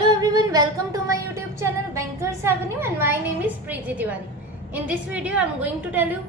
Hello everyone, welcome to my YouTube channel Bankers Avenue and my name is Preeti Tiwari. In this video I am going to tell you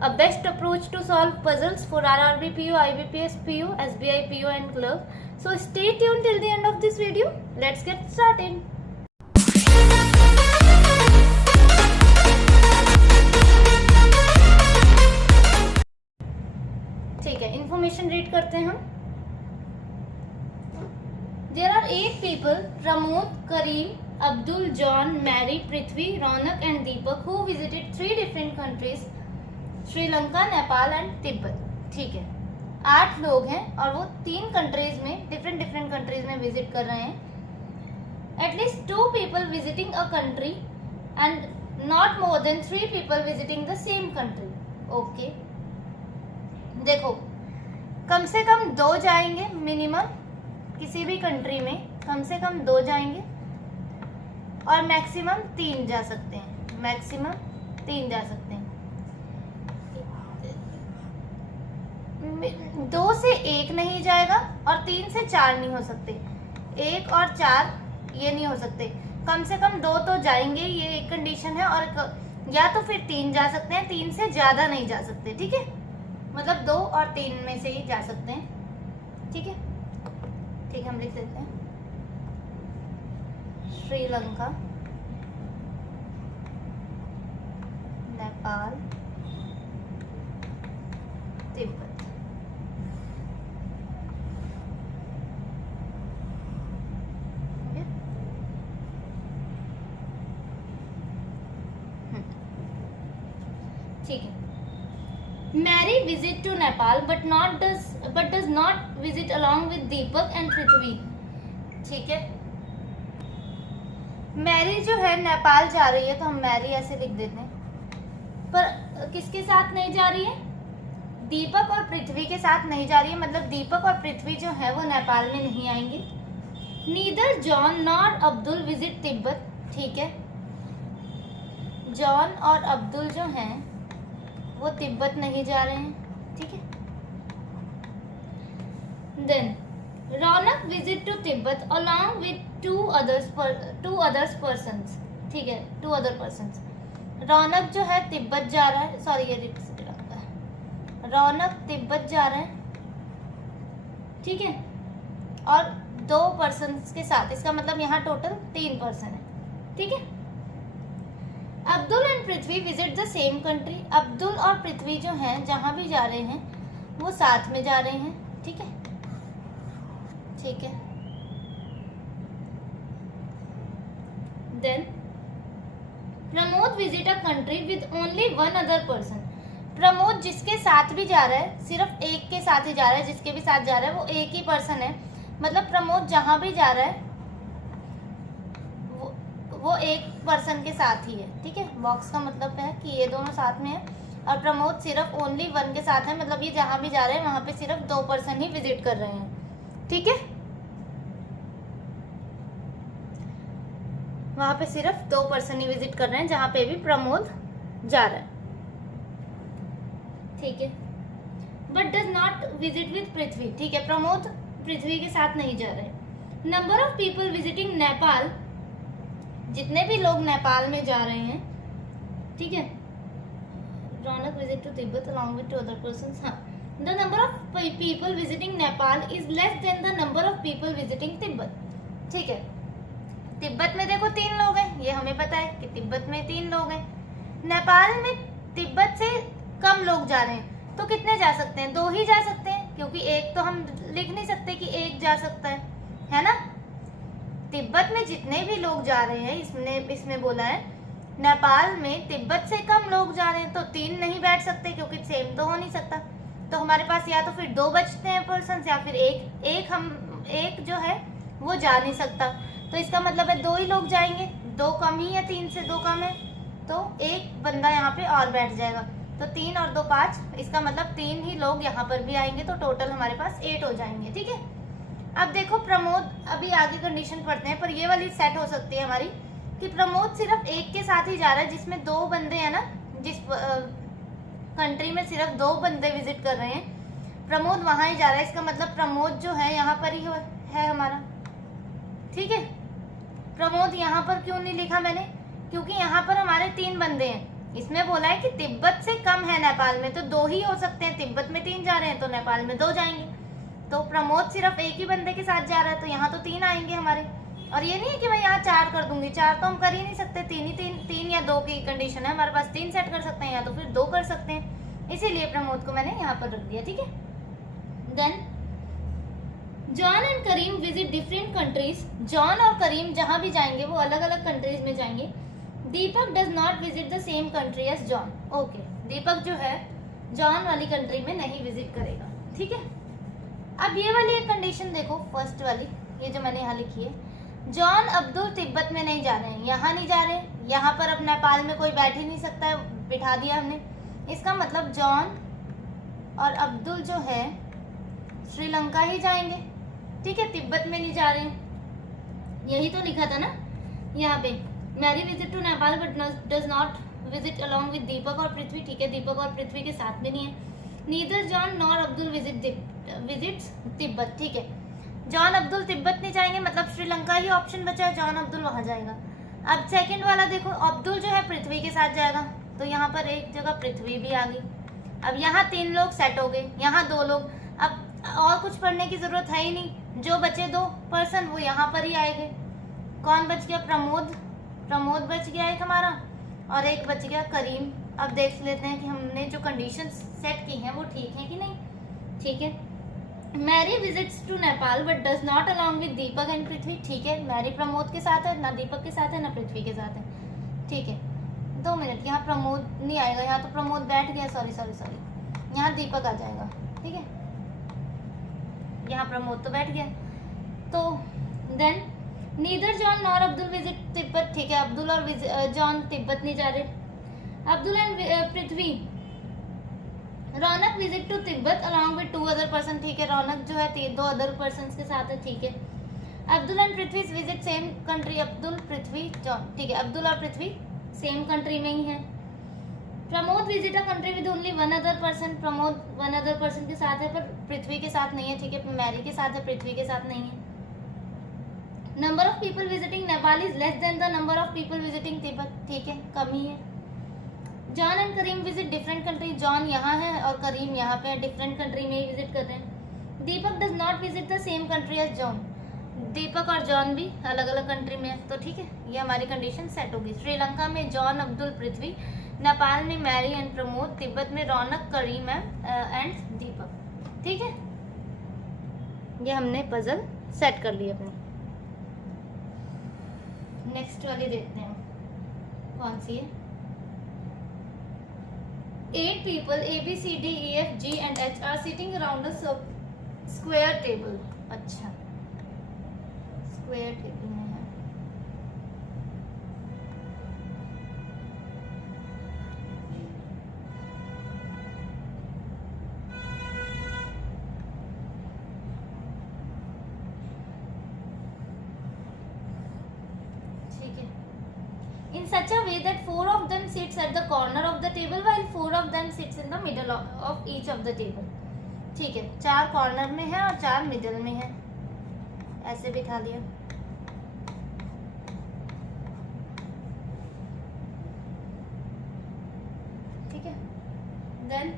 a best approach to solve puzzles for RRB PO, IBPS PO, SBI PO and clerk. So stay tuned till the end of this video. Let's get started. ठीक है, information read करते हैं हम. There are 8 people, Pramod, Kareem, Abdul, John, Mary, Prithvi, Ronak and Deepak who visited 3 different countries, Sri Lanka, Nepal and Tibet. ठीक है, 8 लोग हैं और वो 3 कंट्रीज में डिफरेंट कंट्रीज में विजिट कर रहे हैं. At least 2 people visiting a country and not more than 3 people visiting the same country. Okay, देखो कम से कम 2 जाएंगे मिनिमम, किसी भी कंट्री में कम से कम 2 जाएंगे और मैक्सिमम 3 जा सकते हैं. मैक्सिमम 3 जा सकते हैं. 2 से 1 नहीं जाएगा और 3 से 4 नहीं हो सकते. 1 और 4 ये नहीं हो सकते. कम से कम 2 तो जाएंगे, ये एक कंडीशन है. और या तो फिर 3 जा सकते हैं, 3 से ज़्यादा नहीं जा सकते. ठीक है, मतलब 2 और 3 में से ही जा सकते हैं. ठीक है, ठीक है, हम लिख देते हैं श्रीलंका, नेपाल, तिब्बत. ठीक है. Mary visit to Nepal but does not visit along with Deepak and Prithvi. ठीक है, मैरी जो है नेपाल जा रही है तो हम मैरी ऐसे लिख देते हैं. पर किसके साथ नहीं जा रही है? दीपक और पृथ्वी के साथ नहीं जा रही है. मतलब दीपक और पृथ्वी जो है वो नेपाल में नहीं आएंगे. Neither John nor Abdul visit Tibet. ठीक है, जॉन और अब्दुल जो हैं वो तिब्बत नहीं जा रहे हैं. ठीक है. Then Raunak visit to Tibet along with 2 others persons. ठीक है, 2 other persons. रौनक जो है तिब्बत जा रहा है, सॉरी ये रखता है. रौनक तिब्बत जा रहा है. ठीक है, और 2 पर्सन्स के साथ, इसका मतलब यहाँ टोटल 3 पर्सन है. ठीक है. Abdul and Prithvi visit the same country. Abdul और पृथ्वी जो हैं जहाँ भी जा रहे हैं वो साथ में जा रहे हैं. ठीक है, ठीक है. Then Pramod visit a country with only 1 other person. Pramod जिसके साथ भी जा रहा है, सिर्फ एक के साथ ही जा रहा है, जिसके भी साथ जा रहा है वो एक ही पर्सन है. मतलब प्रमोद जहाँ भी जा रहा है वो एक पर्सन के साथ ही है. ठीक है, बॉक्स का मतलब है कि ये दोनों साथ में है और प्रमोद सिर्फ ओनली 1 के साथ है. मतलब ये जहाँ भी जा रहे हैं वहाँ पे सिर्फ 2 पर्सन ही विजिट कर रहे हैं. ठीक है, वहाँ पे सिर्फ 2 पर्सन ही विजिट कर रहे हैं जहाँ पे भी प्रमोद जा रहा है. ठीक है. But does not visit with Prithvi. ठीक है, प्रमोद पृथ्वी के साथ नहीं जा रहे. Number of people visiting Nepal. जितने भी लोग नेपाल में जा रहे हैं. ठीक है, Raunak visit to Tibet along with 2 other persons. हाँ, the number of people visiting Nepal is less than the number of people visiting Tibet. ठीक है, तिब्बत में देखो 3 लोग हैं, ये हमें पता है कि तिब्बत में 3 लोग हैं. नेपाल में तिब्बत से कम लोग जा रहे हैं तो कितने जा सकते हैं? 2 ही जा सकते हैं, क्योंकि एक तो हम लिख नहीं सकते कि एक जा सकता है ना. तिब्बत में जितने भी लोग जा रहे हैं, इसमें बोला है नेपाल में तिब्बत से कम लोग जा रहे हैं तो 3 नहीं बैठ सकते, क्योंकि सेम तो हो नहीं सकता. तो हमारे पास या तो फिर 2 बचते हैं पर्सन या फिर एक जो है वो जा नहीं सकता. तो इसका मतलब है 2 ही लोग जाएंगे. 2 कम ही है, 3 से 2 कम है तो एक बंदा यहाँ पे और बैठ जाएगा. तो 3 और 2 5, इसका मतलब 3 ही लोग यहाँ पर भी आएंगे तो टोटल हमारे पास 8 हो जाएंगे. ठीक है. अब देखो प्रमोद, अभी आगे कंडीशन पढ़ते हैं, पर ये वाली सेट हो सकती है हमारी कि प्रमोद सिर्फ एक के साथ ही जा रहा है, जिसमें 2 बंदे हैं ना. जिस कंट्री में सिर्फ 2 बंदे विजिट कर रहे हैं, प्रमोद वहां ही जा रहा है. इसका मतलब प्रमोद जो है यहाँ पर ही है हमारा. ठीक है, प्रमोद यहाँ पर क्यों नहीं लिखा मैंने, क्योंकि यहाँ पर हमारे 3 बंदे हैं। इसमें बोला है कि तिब्बत से कम है नेपाल में, तो 2 ही हो सकते हैं। तिब्बत में 3 जा रहे हैं तो नेपाल में 2 जाएंगे। तो प्रमोद सिर्फ एक ही बंदे के साथ जा रहा है, तो यहाँ तो 3 आएंगे हमारे। और ये नहीं है कि मैं यहाँ 4 कर दूंगी, 4 तो हम कर ही नहीं सकते। 3 या 2 की कंडीशन है हमारे पास। 3 सेट कर सकते हैं या तो फिर 2 कर सकते हैं, इसीलिए प्रमोद को मैंने यहाँ पर रख दिया। ठीक है, then John and Karim visit different countries. John और करीम जहां भी जाएंगे वो अलग अलग कंट्रीज में जाएंगे। Deepak does not visit the same country as John. Okay, Deepak जो है जॉन वाली कंट्री में नहीं विजिट करेगा। ठीक है, अब ये वाली एक कंडीशन देखो, फर्स्ट वाली, ये जो मैंने यहाँ लिखी है, जॉन अब्दुल तिब्बत में नहीं जा रहे हैं, यहाँ नहीं जा रहे हैं। यहाँ पर अब नेपाल में कोई बैठ ही नहीं सकता है, बिठा दिया हमने। इसका मतलब जॉन और अब्दुल जो है श्रीलंका ही जाएंगे। ठीक है, तिब्बत में नहीं जा रहे हैं, यही तो लिखा था ना यहाँ पे, Mary visit to Nepal but does not visit along with Deepak और पृथ्वी। ठीक है, दीपक और पृथ्वी के साथ में नहीं है। Neither John nor Abdul visits Tibet. ठीक है, जॉन अब्दुल तिब्बत नहीं जाएंगे, मतलब श्रीलंका ही ऑप्शन बचा है, जॉन अब्दुल वहां जाएगा। अब सेकंड वाला देखो, अब्दुल जो है पृथ्वी के साथ जाएगा, तो यहाँ पर एक जगह पृथ्वी भी आ गई। अब यहाँ 3 लोग सेट हो गए, यहाँ 2 लोग। अब और कुछ पढ़ने की जरूरत है ही नहीं, जो बचे 2 पर्सन वो यहाँ पर ही आएंगे। कौन बच गया? प्रमोद बच गया एक हमारा, और एक बच गया करीम। अब देख लेते हैं कि हमने जो कंडीशंस सेट की हैं वो ठीक है कि नहीं। ठीक है, Mary visits to Nepal but does not along with Deepak and Prithvi. ठीक है, मैरी प्रमोद के साथ है, ना दीपक के साथ है, ना पृथ्वी के साथ है। ठीक है, 2 मिनट, यहाँ प्रमोद नहीं आएगा, यहाँ तो प्रमोद बैठ गया, सॉरी, यहाँ दीपक आ जाएगा। ठीक है, यहाँ प्रमोद तो बैठ गया। तो then neither John nor Abdul visit Tibet. ठीक है, अब्दुल और जॉन तिब्बत नहीं जा रहे। Abdul and Prithvi Raunak visit to Tibet along with 2 other person. ठीक है, रौनक जो है 2 अदर पर्सन के साथ है। ठीक है, Abdul and Prithvi visit same country. Abdul, Prithvi, John. ठीक है, अब्दुल और पृथ्वी सेम कंट्री में ही है। Pramod visit a country with only 1 other person. Pramod 1 other person के साथ है, पर पृथ्वी के साथ नहीं है। ठीक है, मैरी के साथ है, पृथ्वी के साथ नहीं है। Number of people visiting Nepal is less than the number of people visiting Tibet. ठीक है, कम ही है। John and Karim visit different country. John यहाँ है और करीम यहाँ पे है, डिफरेंट कंट्री में ही विजिट कर रहे हैं। Deepak does not visit the same country as John. Deepak और जॉन भी अलग अलग कंट्री में है। तो ठीक है, ये हमारी कंडीशन सेट होगी। श्रीलंका में जॉन, अब्दुल, पृथ्वी। नेपाल में मैरी एंड प्रमोद। तिब्बत में रौनक, करीम एंड दीपक। ठीक है, ये हमने पजल सेट कर ली अपनी। नेक्स्ट वाली देखते हैं कौन सी है। 8 people A B C D E F G and H are sitting around a square table। अच्छा, स्क्वायर टेबल में है। ठीक है, in such a way that 4 of them sits at the corner of the table while 4 of them sits in the middle of each of the table। ठीक है, 4 corner में है और 4 मिडिल में है, ऐसे बिठा दिया। ठीक है, देन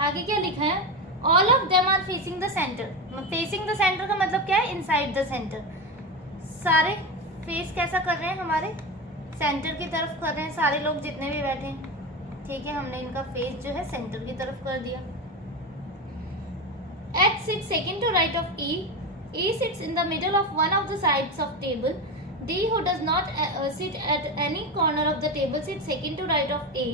आगे क्या लिखा है? All of them are facing the centre. Facing the centre का मतलब क्या है? Inside the centre. सारे फेस कैसा कर रहे हैं? हमारे सेंटर की तरफ कर रहे हैं, सारे लोग जितने भी बैठे हैं। ठीक है, हमने इनका फेस जो है सेंटर की तरफ कर दिया। H sits second to right of E. E sits in the middle of one of the sides of table. D, who does not sit at any corner of the table, sits second to right of A.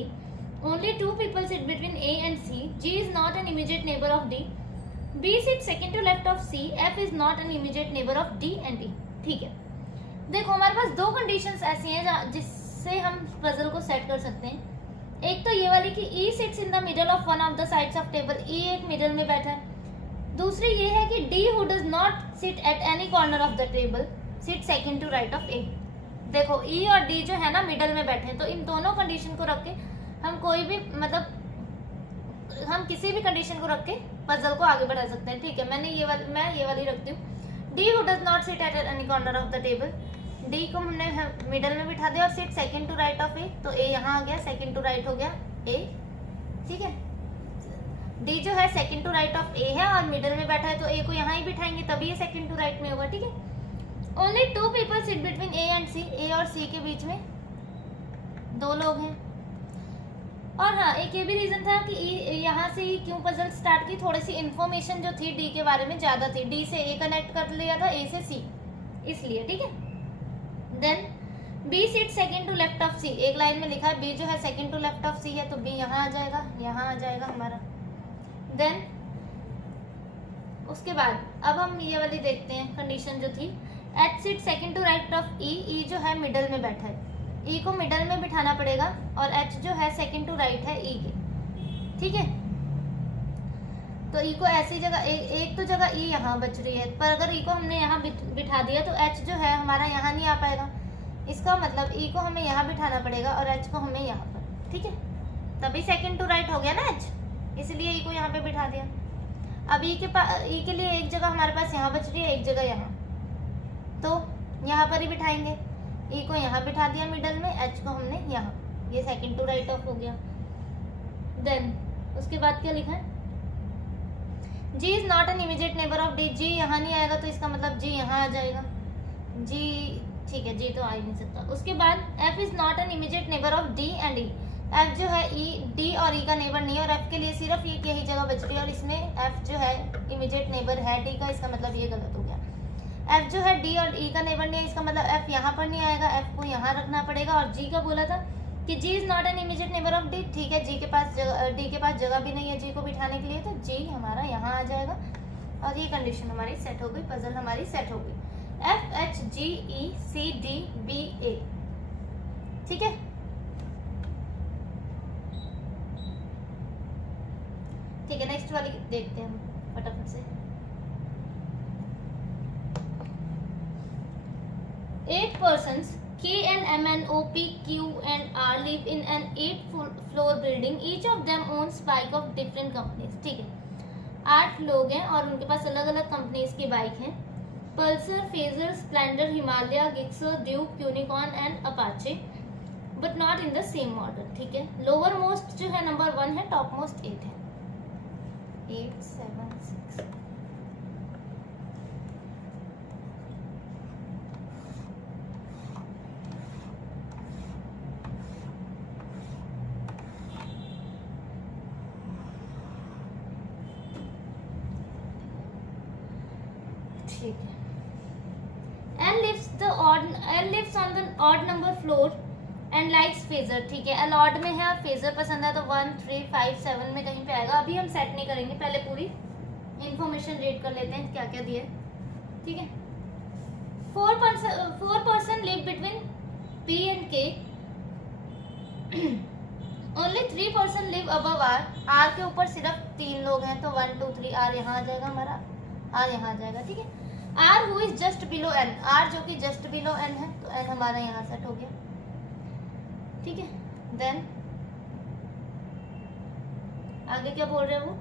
Only 2 people sit between A and C. G is not an immediate neighbor of D. B sits second to left of C. F is not an immediate neighbor of D and E. ठीक है, देखो हमारे पास 2 conditions ऐसी हैं जिससे हम puzzle को set कर सकते हैं। एक तो ये वाली कि E sits in the middle of one of the sides of table. E एक मिडल में बैठा है। दूसरी ये है कि D, who does not sit at any corner of the table, sits second to right of A. देखो E और D जो है ना मिडल में बैठे हैं, तो इन दोनों कंडीशन को रख के हम कोई भी मतलब हम किसी भी कंडीशन को रख के पजल को आगे बढ़ा सकते हैं। ठीक है, मैं ये वाली रखती हूँ। D who does not sit at any corner of the table, D को हमने मिडल में बिठा दिया और sit second to right of A, तो ए यहाँ आ गया, सेकंड टू राइट हो गया ए। ठीक है, डी जो है सेकंड टू राइट ऑफ ए है और मिडल में बैठा है, तो ए को यहाँ ही बिठाएंगे तभी ये सेकंड टू राइट में होगा। ठीक है, only 2 people sit between A and C, A और सी के बीच में 2 लोग हैं। और हाँ, एक ये भी रीजन था कि यहाँ से ही क्यों पजल स्टार्ट की, थोड़ी सी इन्फॉर्मेशन जो थी डी के बारे में ज्यादा थी, डी से ए कनेक्ट कर लिया था, ए से सी, इसलिए। ठीक है, then B seat second to left of C, एक लाइन में लिखा है बी जो है second to left of C है, तो बी यहाँ आ जाएगा, यहाँ आ जाएगा हमारा। देन उसके बाद अब हम ये वाली देखते हैं कंडीशन जो थी, H seat second to right of E, E जो है मिडल में बैठा है, ई को मिडल में बिठाना पड़ेगा और एच जो है सेकंड टू राइट है ई के। ठीक है, तो ई को ऐसी जगह एक तो जगह ई यहाँ बच रही है, पर अगर ई को हमने यहाँ बिठा दिया तो एच जो है हमारा यहाँ नहीं आ पाएगा, इसका मतलब ई को हमें यहाँ बिठाना पड़ेगा और एच को हमें यहाँ पर। ठीक है, तभी सेकंड टू राइट हो गया ना एच, इसलिए ई को यहाँ पे बिठा दिया। अब ई के लिए एक जगह हमारे पास यहाँ बच रही है, एक जगह यहाँ, तो यहाँ पर ही बिठाएंगे, ई को यहाँ बिठा दिया मिडल में, एच को हमने यहाँ, ये सेकंड टू राइट ऑफ हो गया। देन उसके बाद क्या लिखा है, G is not an immediate neighbour of D, G यहाँ नहीं आएगा तो इसका मतलब जी यहाँ आ जाएगा, जी। ठीक है, जी तो आ ही नहीं सकता। उसके बाद F is not an immediate neighbour of D and E, F जो है ई, डी और ई का नेबर नहीं है, और एफ के लिए सिर्फ ये यही जगह बच रही है और इसमें एफ जो है इमीडिएट नेबर है डी का, इसका मतलब ये गलत हो गया। एफ जो है डी और ई का नेबर नहीं है, इसका मतलब एफ यहाँ पर नहीं आएगा, एफ को यहाँ रखना पड़ेगा। और जी का बोला था कि G is not an immediate neighbour of D, ठीक है, जी के पास डी के पास जगह भी नहीं है जी को बिठाने के लिए, तो जी हमारा यहाँ आ जाएगा और ये कंडीशन हमारी सेट हो गई, पजल हमारी सेट हो गई। एफ एच जी ई सी डी बी ए। ठीक है, ठीक है, नेक्स्ट वाली देखते हैं हम फटाफट से। 8 persons K N M N O P Q and R live in an 8-floor building. Each of them owns bike of different companies. ठीक है, 8 लोग हैं और उनके पास अलग अलग कंपनीज की बाइक हैं, Pulsar, phasor, Splendor, Himalaya, Gixxer, Duke, unicorn and Apache, but not in the same model. ठीक है, लोअर मोस्ट जो है नंबर 1 है, टॉप मोस्ट 8 है। 8 7 6 ठीक है। L lives on the odd number floor and likes phasor. ठीक है, L ऑड में है और फेजर पसंद है, तो 1 3 5 7 में कहीं पे आएगा। अभी हम सेट नहीं करेंगे, पहले पूरी इंफॉर्मेशन रीड कर लेते हैं क्या क्या दिए। ठीक है, 4 person live between P and K, only 3 person live above R, R के ऊपर सिर्फ 3 लोग हैं, तो 1 2 3 R यहाँ आ जाएगा हमारा, R यहाँ आ जाएगा। ठीक है, R who is just below N, R जो कि just below N है, तो N हमारा यहाँ सेट हो गया। ठीक है, देन आगे क्या बोल रहे हैं वो,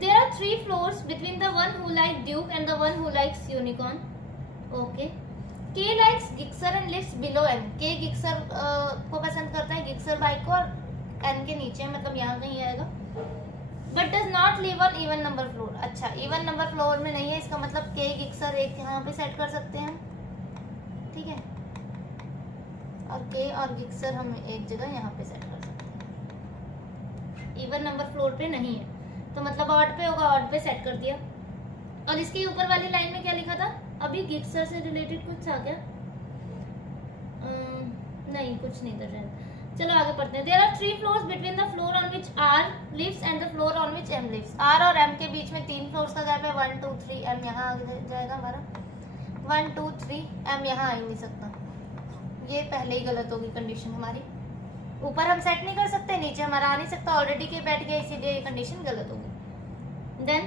there are 3 floors between the one who likes Duke and the one who likes Unicorn. Okay, K likes Gixxer and lives below N, K Gixxer को पसंद करता है, Gixxer बाइक को, और N के नीचे मतलब यहाँ कहीं आएगा। But does not live on even number floor, अच्छा इवन नंबर फ्लोर में नहीं है, इसका मतलब के गिक्सर एक यहाँ पे सेट कर सकते हैं। ठीक है, और के और गिक्सर हम एक जगह यहाँ पे सेट कर सकते हैं, इवन नंबर फ्लोर पे नहीं है, तो मतलब ऑड पे होगा, ऑड पे सेट कर दिया। और इसके ऊपर वाली लाइन में क्या लिखा था, अभी गिक्सर से रिलेटेड कुछ था क्या, नहीं कुछ नहीं कर रहे, चलो आगे पढ़ते हैं। There are 3 floors between the floor on which R lives and the floor on which M lives. R और M के बीच में 3 फ्लोर्स का गैप है, 1 2 3 M यहाँ आ जाएगा हमारा, 1 2 3 M यहाँ आ ही नहीं सकता, ये पहले ही गलत होगी कंडीशन हमारी। ऊपर हम सेट नहीं कर सकते, नीचे हमारा आ नहीं सकता, ऑलरेडी के बैठ गया, इसीलिए ये कंडीशन गलत होगी। देन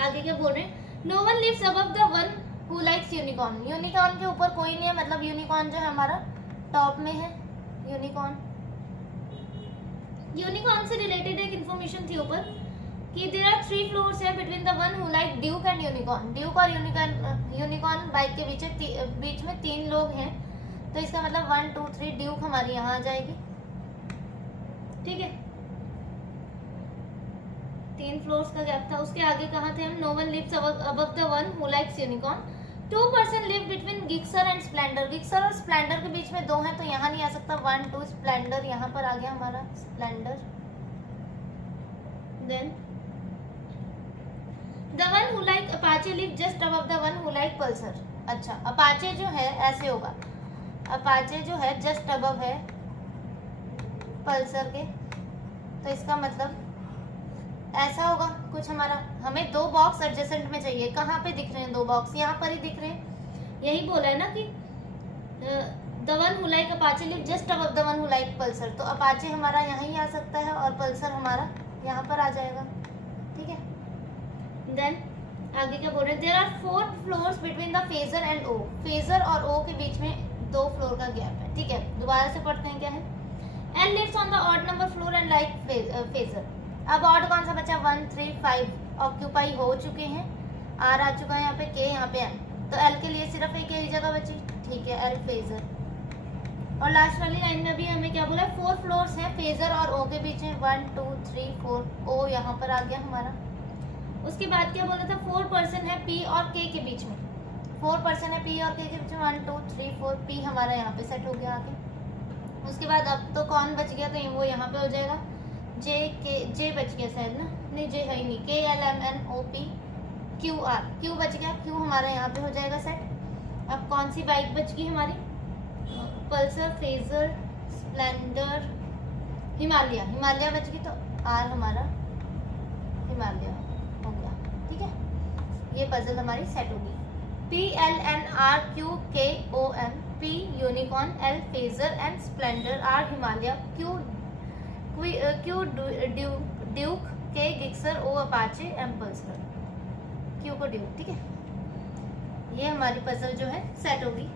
आगे क्या बोल रहे हैं, No one lives above the one who likes unicorn. Unicorn के ऊपर कोई नहीं है, मतलब यूनिकॉर्न जो है हमारा टॉप में है। यूनिकॉर्न से रिलेटेड एक इंफॉर्मेशन थी ऊपर, कि देयर आर 3 फ्लोर्स है between the one who like Duke and unicorn. Duke और यूनिकॉर्न बाइक के बीच में 3 लोग हैं, तो इसका मतलब 1 2 3 ड्यूक हमारी यहाँ आ जाएगी। ठीक है, 3 फ्लोर्स का गैप था। उसके आगे कहाँ थे हम? No one lives above the one who likes unicorn. 2 person live between Gixxer and Splendor. Gixxer और स्प्लेंडर के बीच में 2 हैं, तो यहाँ नहीं आ सकता। 1 2 स्प्लेंडर, यहाँ पर आ गया हमारा Splendor. Then the one who like Apache live just above the one who like Pulsar. अच्छा, अपाचे जो है ऐसे होगा, अपाचे जो है जस्ट अबव है पल्सर के, तो इसका मतलब ऐसा होगा कुछ हमारा। हमें 2 बॉक्स एडजेसेंट में चाहिए। कहाँ पे दिख रहे हैं 2 बॉक्स? यहाँ पर ही दिख रहे हैं। यही बोला है ना कि the one who like Apache live just above the one who like Pulsar, तो अपाचे हमारा यहाँ ही आ सकता है और पल्सर हमारा यहाँ पर आ जाएगा। ठीक है, देन आगे क्या बोल रहे हैं? There are 4 floors between the फेजर एंड ओ। फेजर और ओ के बीच में 2 फ्लोर का गैप है। ठीक है, दोबारा से पढ़ते हैं क्या है। And lives on the odd number floor and like फेजर। अब ऑड कौन सा बचा? 1 3 5 ऑक्यूपाई हो चुके हैं। आर आ चुका है यहाँ पे, के यहाँ पे एन, तो एल के लिए सिर्फ एक ही जगह बची। ठीक है, एल फेजर। और लास्ट वाली लाइन में भी हमें क्या बोला? 4 फ्लोर्स हैं फेजर और ओ के बीच में। 1 2 3 4, ओ यहाँ पर आ गया हमारा। उसके बाद क्या बोला था? 4 पर्सन है पी और के के बीच में। 4 पर्सन है पी और के बीच में। 1 2 3 4, पी हमारा यहाँ पे सेट हो गया आगे। उसके बाद अब तो कौन बच गया? तो वो यहाँ पे हो जाएगा जे के, जे बच गया शायद ना, नहीं जे है ही नहीं। K L M N O P Q R, Q बच गया। क्यू हमारा यहाँ पे हो जाएगा सेट। अब कौन सी बाइक बच गई हमारी? Pulsar, phasor, Splendor, Himalaya. Himalaya बच गई, तो आर हमारा हिमालय हो गया। ठीक है, ये पजल हमारी सेट होगी। P L N R Q K O M, P Unicorn, L Phaser and Splendor, R Himalaya, Q Duke, K Gixxer, O Apache, M Pulsar, Q को ड्यूक। ठीक है, ये हमारी पजल जो है सेट होगी।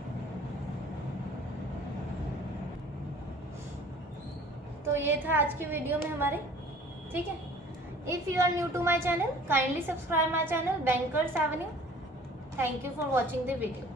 तो ये था आज की वीडियो में हमारे। ठीक है, if you are new to my channel, kindly subscribe my channel bankers avenue. Thank you for watching the video.